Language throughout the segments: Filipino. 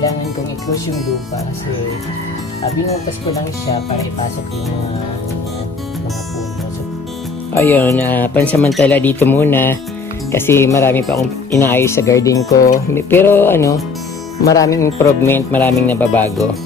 kailangan kong i-close yung lupa kasi binutas ko lang siya para ipasok yung mga puno. So, ayun, pansamantala dito muna kasi marami pa akong inaayos sa garden ko. Pero maraming improvement, maraming nababago.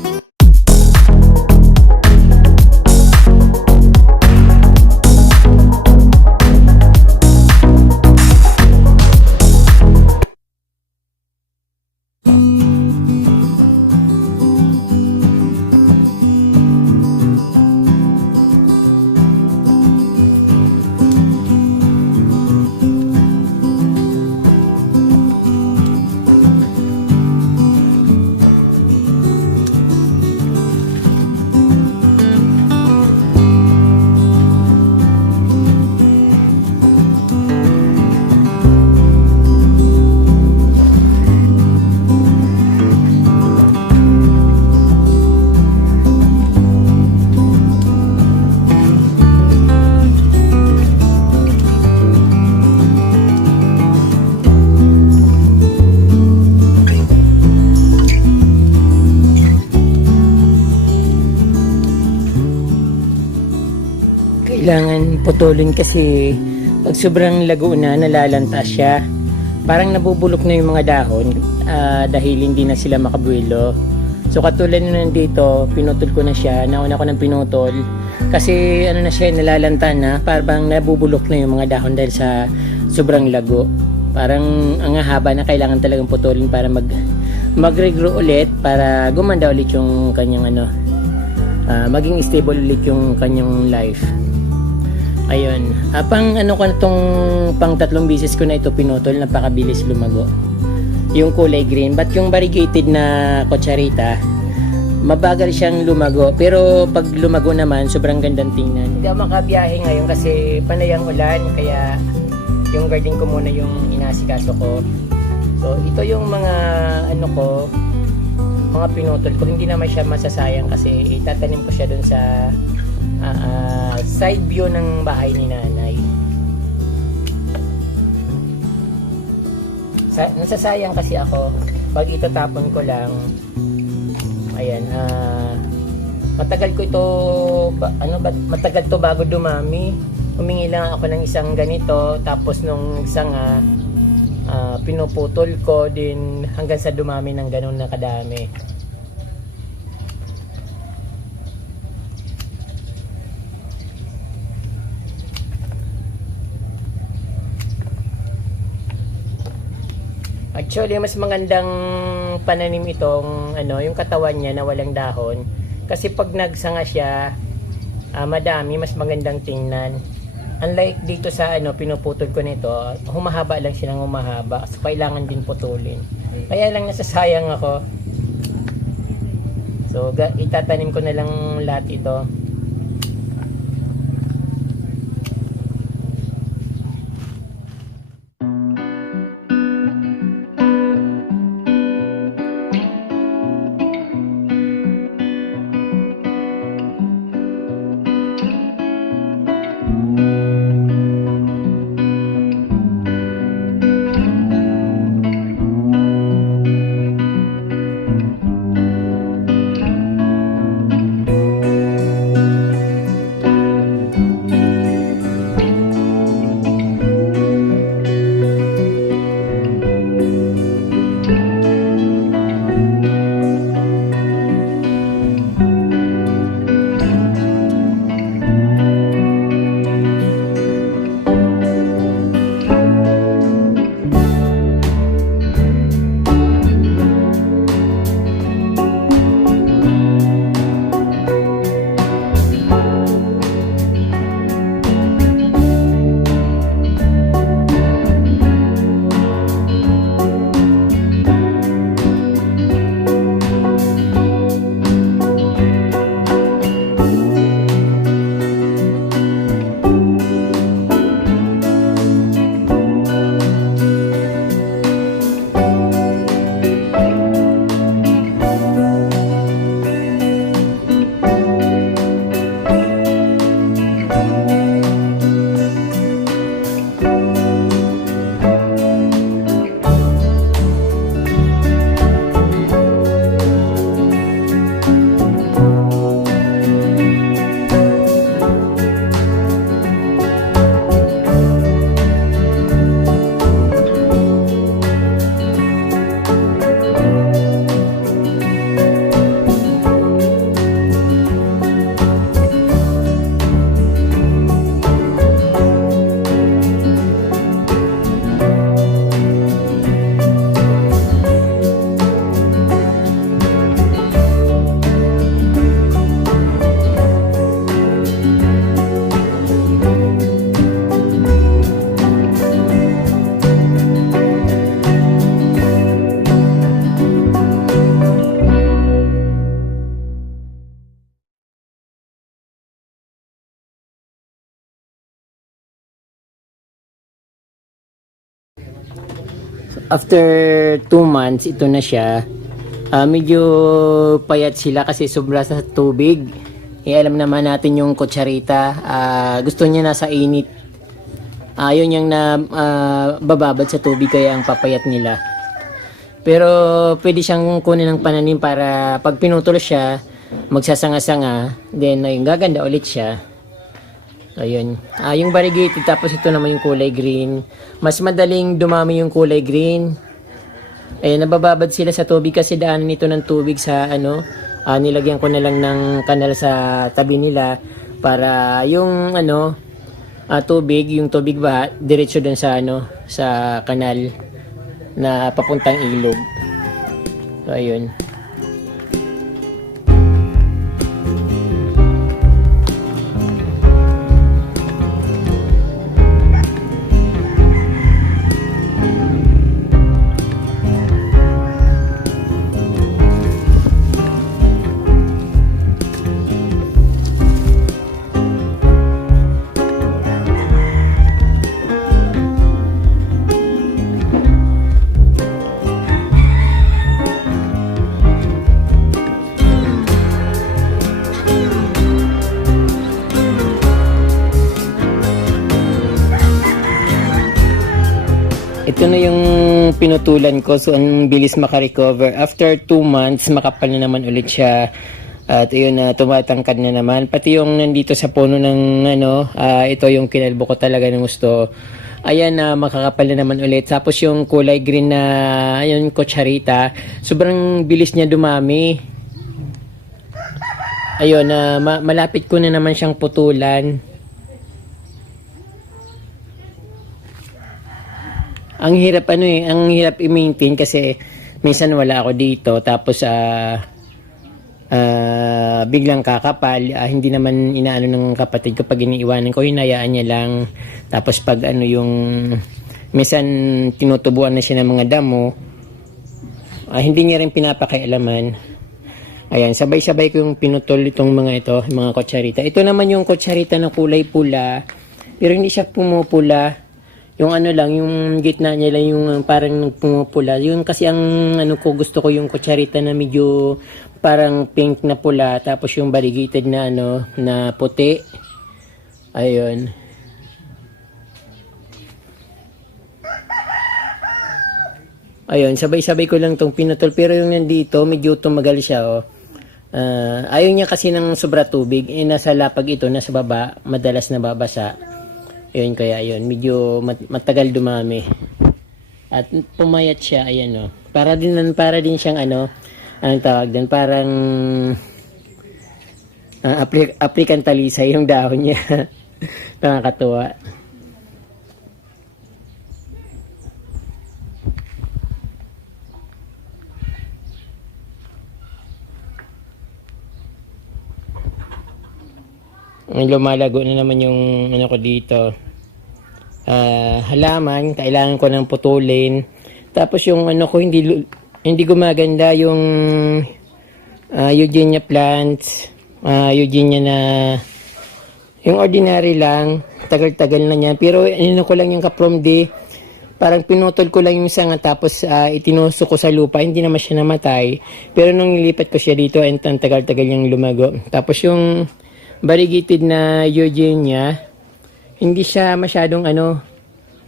Kailangan putulin kasi pag sobrang lago na, nalalanta siya. Parang nabubulok na yung mga dahon dahil hindi na sila makabuelo. So katulad na nandito, pinutol ko na siya. Nauna ko ng pinutol kasi na siya, nalalanta na. Parang nabubulok na yung mga dahon dahil sa sobrang lago. Parang ang haba na, kailangan talagang putulin para mag-regrow ulit, para gumanda ulit yung kanyang maging stable ulit yung kanyang life. Ayun, pang ko na tong pang 3 beses ko na ito pinutol, napakabilis lumago yung kulay green. But yung variegated na kutsarita, mabagal siyang lumago, pero pag lumago naman sobrang gandang tingnan. Hindi ako makabiyahe ngayon kasi panay ang ulan, kaya yung garden ko muna yung inasikaso ko. So ito yung mga mga pinutol ko. Hindi naman siya masasayang kasi itatanim ko siya dun sa side view ng bahay ni nanay. Nasasayang kasi ako pag itatapon ko lang. Ayan, matagal ko ito matagal to bago dumami. Humingi lang ako ng isang ganito, tapos nung isang pinuputol ko din hanggang sa dumami ng ganun na kadami. Actually, mas magandang pananim itong yung katawan niya na walang dahon. Kasi pag nagsanga siya, madami, mas magandang tingnan. Unlike dito sa pinuputol ko nito, humahaba lang siya ng humahaba. So, kailangan din putulin. Kaya lang nasasayang ako. So, itatanim ko na lang lahat ito. After 2 months, ito na siya. Medyo payat sila kasi sobra sa tubig. Alam naman natin yung kutsarita. Gusto niya nasa init. Ayaw niyang na bababad sa tubig kaya ang papayat nila. Pero pwede siyang kunin ng pananim para pag pinutol siya, magsasanga-sanga. Then ayun, gaganda ulit siya. Ayun. Yung variegated, tapos ito naman yung kulay green. Mas madaling dumami yung kulay green. Ayun, nabababad sila sa tubig kasi daanan nito ng tubig sa nilagyan ko na lang ng kanal sa tabi nila para yung yung tubig ba diretso dun sa sa kanal na papuntang ilog. So ayun. Ito na yung pinutulan ko, so ang bilis makarecover. After 2 months, makapal na naman ulit siya. At yun na, tumatangkad na naman. Pati yung nandito sa puno ng ito yung kinalbo ko talaga ng gusto. Ayan na, makakapal na naman ulit. Tapos yung kulay green na, ayun, kutsarita, sobrang bilis niya dumami. Ayun, malapit ko na naman siyang putulan. Ang hirap ang hirap i-maintain kasi minsan wala ako dito tapos biglang kakapal, hindi naman inaano ng kapatid ko pag iniiwanan ko, hinayaan niya lang. Tapos pag minsan tinutubuan na siya ng mga damo, hindi niya rin pinapakialaman. Ayan, sabay-sabay ko yung pinutol itong mga kutsarita. Ito naman yung kutsarita na kulay pula, pero hindi siya pumupula. Yung yung gitna niya lang yung parang pumupula. Yung kasi ang gusto ko yung kutsarita na medyo parang pink na pula, tapos yung variegated na na puti. Ayun. Ayun, sabay-sabay ko lang tong pinutol, pero yung nandito medyo tumagal siya, oh. Ayaw niya kasi ng sobra tubig. Nasa lapag ito, nasa baba, madalas nababasa. Yun, kaya yun, medyo matagal dumami. At pumayat siya, ayan, Para din siyang anong tawag din, parang African talisay yung dahon niya. Nakakatuwa. Lumalago na naman yung ko dito. Halaman, kailangan ko ng putulin. Tapos yung ko hindi gumaganda yung Eugenia plants, Eugenia na yung ordinary lang, tagal-tagal na niya. Pero ko lang yung kapromdi, parang pinutol ko lang yung sanga tapos itinusok ko sa lupa, hindi naman siya namatay. Pero nung nilipat ko siya dito, ang tagal-tagal yung lumago. Tapos yung variegated na Eugenia, hindi siya masyadong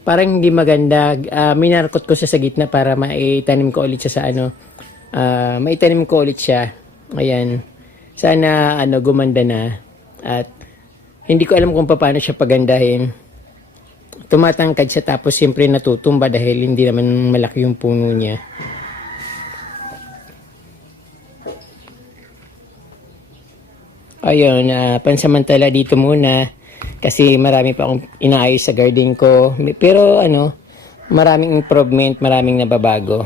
parang hindi maganda. Minarkot ko sa gitna para maitanim ko ulit siya sa maitanim ko ulit siya. Ayan. Sana gumanda na. At hindi ko alam kung paano siya pagandahin. Tumatangkad siya tapos siyempre natutumba dahil hindi naman malaki yung puno niya. Ayun, pansamantala dito muna. Kasi marami pa akong inaayos sa garden ko. Pero maraming improvement, maraming nababago.